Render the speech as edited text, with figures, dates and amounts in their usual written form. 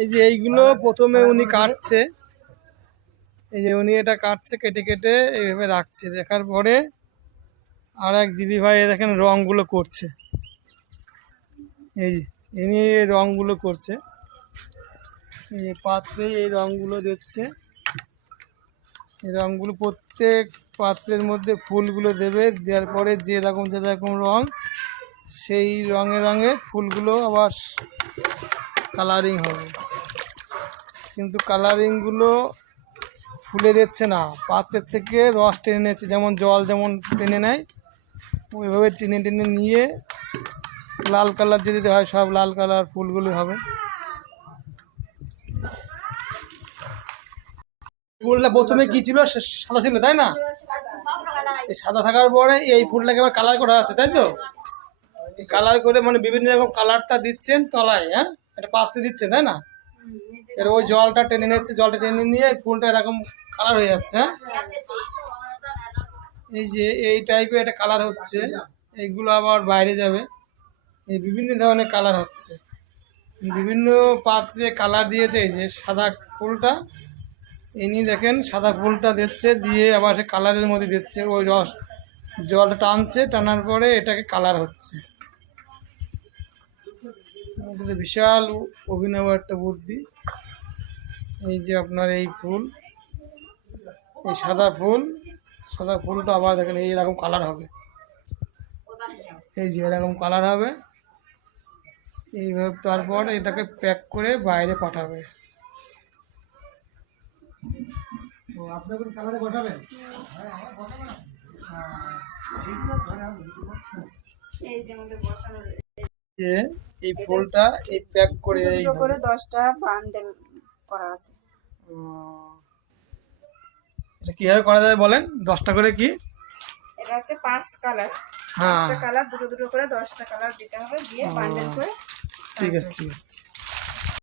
এই যে এইগুলো প্রথমে উনি কাটছে, এই যে উনি এটা কাটছে, কেটে কেটে এইভাবে রাখছে। রাখার পরে আর এক দিদি ভাই দেখেন রঙগুলো করছে। এই যে ইনি এই রঙগুলো করছে, এই পাত্রে এই রঙগুলো দিচ্ছে। এই রঙগুলো প্রত্যেক পাত্রের মধ্যে ফুলগুলো দেবে, দেওয়ার পরে যেরকম রঙ, সেই রঙে রঙে ফুলগুলো আবার কালারিং হবে। কিন্তু কালারিংগুলো ফুলে দিচ্ছে না, পাত্রের থেকে রস টেনে নিচ্ছে, যেমন জল যেমন টেনে নেয় ওইভাবে টেনে টেনে নিয়ে লাল কালার যে দিতে হয়, সব লাল কালার ফুলগুলো হবে। ফুলটা প্রথমে কি ছিল, সাদা ছিল তাই না? এই সাদা থাকার পরে এই ফুলটাকে আবার কালার করা আছে, তাই তো? এই কালার করে মানে বিভিন্ন রকম কালারটা দিচ্ছেন তলায়, হ্যাঁ একটা পাত্রে দিচ্ছেন তাই না? এর ওই জলটা টেনে নিচ্ছে, জলটা টেনে নিয়ে ফুলটা এরকম কালার হয়ে যাচ্ছে। হ্যাঁ, এই যে এই টাইপের একটা কালার হচ্ছে, এইগুলো আবার বাইরে যাবে। এই বিভিন্ন ধরনের কালার হচ্ছে, বিভিন্ন পাত্রে কালার দিয়েছে। এই যে সাদা ফুলটা ইনি দেখেন সাদা ফুলটা দিচ্ছে, দিয়ে আবার সে কালারের মধ্যে দিচ্ছে, ওই রস জলটা টানছে, টানার পরে এটাকে কালার হচ্ছে। বিশাল অভিনব একটা বুদ্ধি। এই যে আপনার এই ফুল, এই সাদা ফুলটা আবার দেখেন এইরকম কালার হবে। এই যে এরকম কালার হবে এইভাবে, তারপর এটাকে প্যাক করে বাইরে পাঠাবে। যে এই ফুলটা এই প্যাক করে দুটো করে 10টা বান্ডেল করা আছে। এটা কিভাবে করা যায় বলেন? 10টা করে কি? এটা হচ্ছে 5 কালার, হ্যাঁ 5টা কালার, দুটো দুটো করে 10টা কালার দিতে হবে, দিয়ে বান্ডেল করে। ঠিক আছে ঠিক আছে।